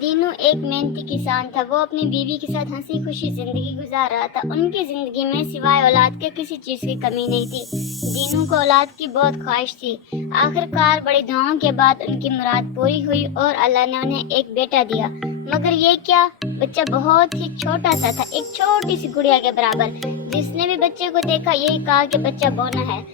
दीनू एक मेहनती किसान था। वो अपनी बीवी के साथ हंसी खुशी जिंदगी गुजार रहा था। उनकी जिंदगी में सिवाय औलाद के किसी चीज की कमी नहीं थी। दीनू को औलाद की बहुत ख्वाहिश थी। आखिरकार बड़ी दुआओं के बाद उनकी मुराद पूरी हुई और अल्लाह ने उन्हें एक बेटा दिया। मगर ये क्या, बच्चा बहुत ही छोटा सा था, एक छोटी सी गुड़िया के बराबर। जिसने भी बच्चे को देखा यही कहा कि बच्चा बोना है।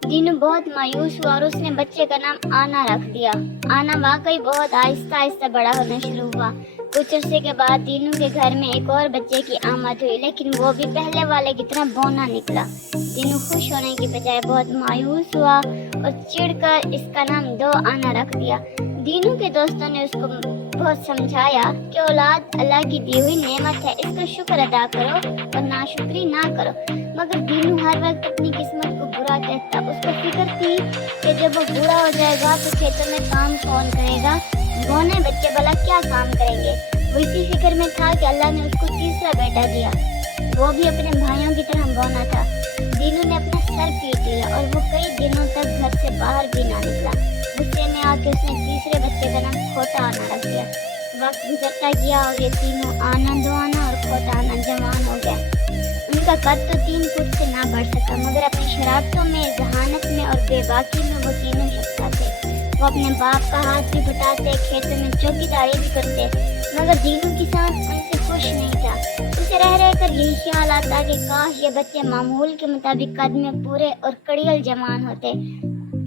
दीनू बहुत मायूस हुआ और उसने बच्चे का नाम आना रख दिया। आना वाकई बहुत आहिस्ता आहिस्ता बड़ा होना शुरू हुआ। कुछ अरसे के बाद दीनू के घर में एक और बच्चे की आमद हुई, लेकिन वो भी पहले वाले की तरह बौना निकला। दीनू खुश होने की बजाय बहुत मायूस हुआ और चिढ़कर इसका नाम दो आना रख दिया। दीनू के दोस्तों ने उसको बहुत समझाया कि औलाद अल्लाह की दी हुई नेमत है, इसका शुक्र अदा करो और नाशुक्री ना करो। मगर दीनू हर वक्त अपनी किस्मत को बुरा कहता। उसको फिक्र थी कि जब वो बूढ़ा हो जाएगा तो खेतों में काम कौन करेगा, बोने बच्चे भला क्या काम करेंगे। वो इसी फिक्र में था कि अल्लाह ने उसको तीसरा बेटा दिया। वो भी अपने भाइयों की तरह बोना था। दीनू ने अपना सर पीट लिया और वो कई दिनों तक घर से बाहर भी ना निकला। गुस्से में आके उसने तीसरे बच्चे का नाम खोटा आना रख दिया। वक्त गुजरता गया और ये तीनों आना, दो आना और खोटा आना जवान हो गया। उनका कद तो 3 फुट से ना बढ़ सका, मगर अपनी शरारतों में, जहानत में और बेबाकी में वो तीनों यकसा थे। वो अपने बाप का हाथ भी बटाते, खेतों में चौकीदारी भी करते, मगर दीनू किसान उनसे खुश नहीं था। उसे रह रह कर यही ख्याल आता कि काश ये बच्चे मामूल के मुताबिक कद में पूरे और कड़ियल जवान होते।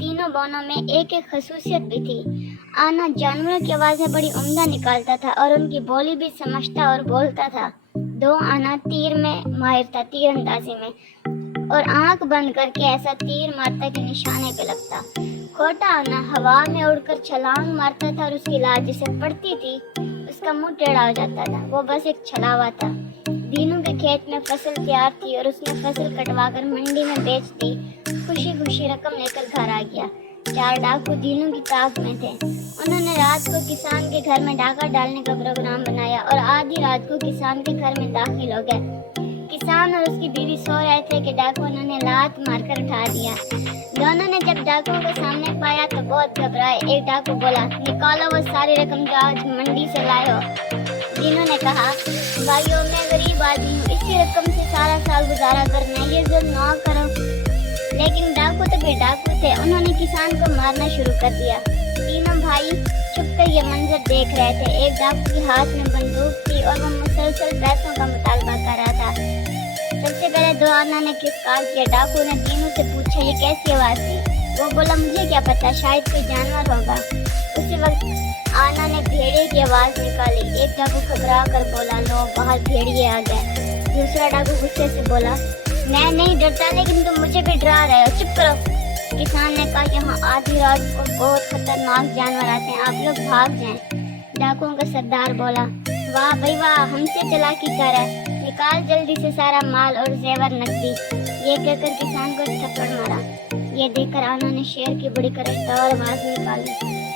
तीनों बोनों में एक एक खसूसियत भी थी। आना जानवरों की आवाज़ें बड़ी उम्दा निकालता था और उनकी बोली भी समझता और बोलता था। दो आना तीर में माहिर था, तीर अंदाजी में, और आंख बंद करके ऐसा तीर मारता कि निशाने पे लगता। खोटा आना हवा में उड़कर छलांग मारता था और उसकी लाज जिसे पड़ती थी उसका मुंह टेढ़ा हो जाता था। वो बस एक छलावा था। दीनू के खेत में फसल तैयार थी और उसने फसल कटवाकर मंडी में बेच दी। खुशी खुशी रकम लेकर घर आ गया। 4 डाकू दीनू की ताक में थे। उन्होंने रात को किसान के घर में डाका डालने का प्रोग्राम बनाया और आधी रात को किसान के घर में दाखिल हो गए। किसान और उसकी बीवी सो रहे थे कि डाकुओं ने उन्हें लात मारकर उठा दिया। दोनों ने जब डाकुओं को सामने पाया तो बहुत घबराए। एक डाकू बोला, निकालो वो सारी रकम जो आज मंडी से लाए हो। दीनू ने कहा, भाइयों मैं गरीब आदमी हूँ, इसी रकम से सारा साल गुजारा करना है, ये जुल्म ना करो। लेकिन डाकू तो फिर डाकू थे। उन्होंने किसान को मारना शुरू कर दिया। तीनों भाई छुपकर ये मंजर देख रहे थे। एक डाकू के हाथ में बंदूक थी और वो मुसलसल पैसों का मुतालबा कर रहा था। सबसे पहले दो आना ने किसकार किया। डाकू ने दीनू से पूछा, ये कैसी आवाज़ थी? वो बोला, मुझे क्या पता, शायद कोई जानवर होगा। उसी वक्त आना ने भेड़िए की आवाज़ निकाली। एक डाकू घबरा कर बोला, लो बाहर भेड़िए आ गए। दूसरा डाकू गुस्से से बोला, मैं नहीं डरता, लेकिन तुम मुझे भी डरा रहे हो, चुप करो। किसान ने कहा, यहाँ आधी रात को बहुत खतरनाक जानवर आते हैं, आप लोग भाग जाएं। डाकुओं का सरदार बोला, वाह भाई वाह, हमसे चालाकी कर है, निकाल जल्दी से सारा माल और जेवर नकदी। ये कहकर किसान को थप्पड़ मारा। ये देखकर आना ने शेर की बड़ी करकटदार आवाज निकाली।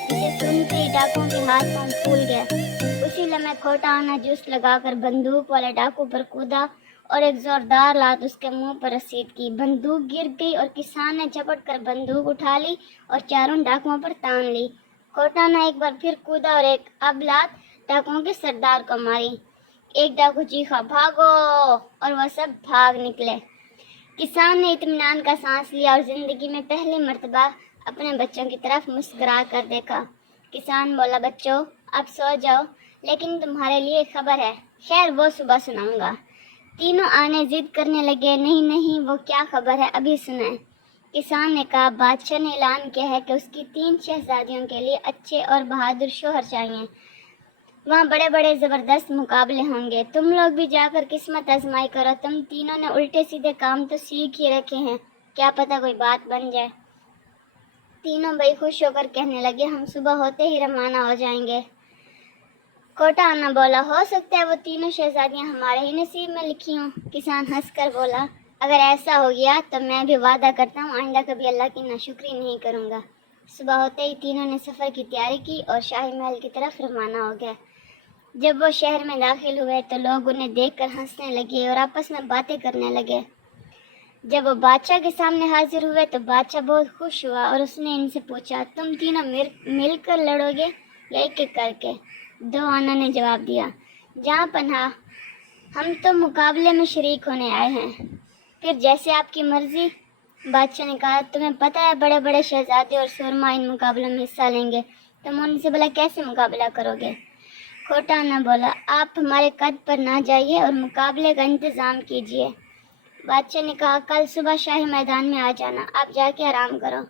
इसे सुनते ही डाकुओं के हाथ पांव फूल गए। उसी लम्हे खोटा आना जुस लगाकर बंदूक वाले डाकू पर कूदा और एक जोरदार लात उसके मुंह पर रसीद की। बंदूक गिर गई और किसान ने झपट कर बंदूक उठा ली और चारों डाकुओं पर तान ली। खोटा ना एक बार फिर कूदा और एक अब लात डाकुओं के सरदार को मारी। एक डाकू चीखा, भागो, और वह सब भाग निकले। किसान ने इत्मीनान का सांस लिया और जिंदगी में पहली मर्तबा अपने बच्चों की तरफ मुस्कुरा कर देखा। किसान बोला, बच्चों अब सो जाओ, लेकिन तुम्हारे लिए खबर है, खैर वो सुबह सुनाऊंगा। तीनों आने जिद करने लगे, नहीं नहीं, वो क्या खबर है, अभी सुनाए। किसान ने कहा, बादशाह ने ऐलान किया है कि उसकी 3 शहजादियों के लिए अच्छे और बहादुर शोहर चाहिए। वहाँ बड़े बड़े ज़बरदस्त मुकाबले होंगे। तुम लोग भी जाकर किस्मत आजमाई करो। तुम तीनों ने उल्टे सीधे काम तो सीख ही रखे हैं, क्या पता कोई बात बन जाए। तीनों भाई खुश होकर कहने लगे, हम सुबह होते ही रवाना हो जाएंगे। खोटा आना बोला, हो सकता है वो तीनों शहजादियाँ हमारे ही नसीब में लिखी हों। किसान हंसकर बोला, अगर ऐसा हो गया तो मैं भी वादा करता हूँ आइंदा कभी अल्लाह की नाशुक्री नहीं करूँगा। सुबह होते ही तीनों ने सफ़र की तैयारी की और शाही महल की तरफ रवाना हो गए। जब वो शहर में दाखिल हुए तो लोग उन्हें देखकर हंसने लगे और आपस में बातें करने लगे। जब वो बादशाह के सामने हाजिर हुए तो बादशाह बहुत खुश हुआ और उसने इनसे पूछा, तुम तीनों मिलकर लड़ोगे या एक एक करके? दो आना ने जवाब दिया, जहाँ पनाह, हम तो मुकाबले में शरीक होने आए हैं, फिर जैसे आपकी मर्जी। बादशाह ने कहा, तुम्हें पता है बड़े बड़े शहजादे और सुरमा इन मुकाबलों में हिस्सा लेंगे, तुम उनसे भला कैसे मुकाबला करोगे? खोटा आना बोला, आप हमारे कद पर ना जाइए और मुकाबले का इंतज़ाम कीजिए। बादशाह ने कहा, कल सुबह शाही मैदान में आ जाना, आप जाके आराम करो।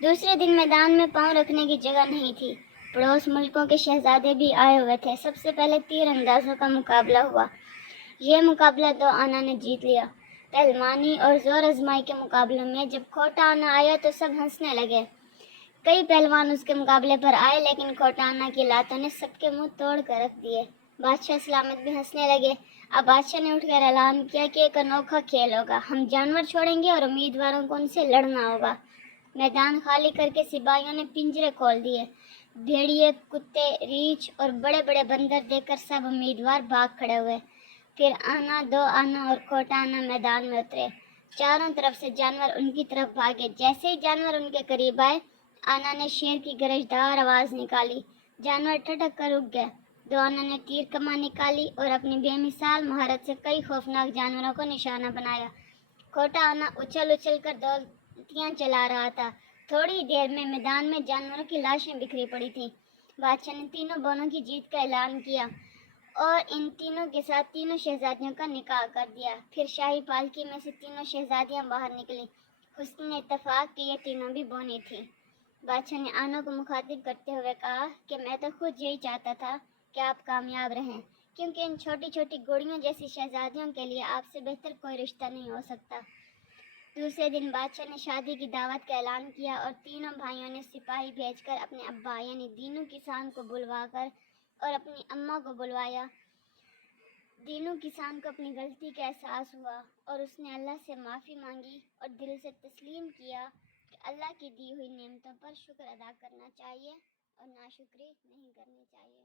दूसरे दिन मैदान में पाँव रखने की जगह नहीं थी। पड़ोस मुल्कों के शहजादे भी आए हुए थे। सबसे पहले तीर अंदाजों का मुकाबला हुआ। यह मुकाबला दो आना ने जीत लिया। पहलवानी और जोर आजमाई के मुकाबलों में जब खोटा आना आया तो सब हंसने लगे। कई पहलवान उसके मुकाबले पर आए, लेकिन खोटा आना की लातों ने सबके मुंह तोड़ कर रख दिए। बादशाह सलामत भी हंसने लगे। अब बादशाह ने उठकर ऐलान किया कि एक अनोखा खेल होगा, हम जानवर छोड़ेंगे और उम्मीदवारों को उनसे लड़ना होगा। मैदान खाली करके सिपाहियों ने पिंजरे खोल दिए। भेड़िए, कुत्ते, रीछ और बड़े बड़े बंदर देखकर सब उम्मीदवार भाग खड़े हुए। फिर आना, दो आना और खोटा आना मैदान में उतरे। चारों तरफ से जानवर उनकी तरफ भागे। जैसे ही जानवर उनके करीब आए, आना ने शेर की गरजदार आवाज निकाली। जानवर ठटक कर रुक गए। दो आना ने तीर कमान निकाली और अपनी बेमिसाल महारत से कई खौफनाक जानवरों को निशाना बनाया। खोटा आना उछल उछल कर दौलतियां चला रहा था। थोड़ी देर में मैदान में जानवरों की लाशें बिखरी पड़ी थीं। बादशाह ने तीनों बोनों की जीत का ऐलान किया और इन तीनों के साथ तीनों शहजादियों का निकाह कर दिया। फिर शाही पालकी में से तीनों शहजादियां बाहर निकली। हुस्न इत्तेफाक की ये तीनों भी बोनी थीं। बादशाह ने आना को मुखातिब करते हुए कहा कि मैं तो खुद यही चाहता था कि आप कामयाब रहें, क्योंकि इन छोटी छोटी गुड़ियों जैसी शहजादियों के लिए आपसे बेहतर कोई रिश्ता नहीं हो सकता। दूसरे दिन बादशाह ने शादी की दावत का ऐलान किया और तीनों भाइयों ने सिपाही भेजकर अपने अब्बा यानी दीनू किसान को बुलवाकर और अपनी अम्मा को बुलवाया। दीनू किसान को अपनी गलती का एहसास हुआ और उसने अल्लाह से माफ़ी मांगी और दिल से तस्लीम किया कि अल्लाह की दी हुई नेमतों पर शुक्र अदा करना चाहिए और नाशुक्री नहीं करनी चाहिए।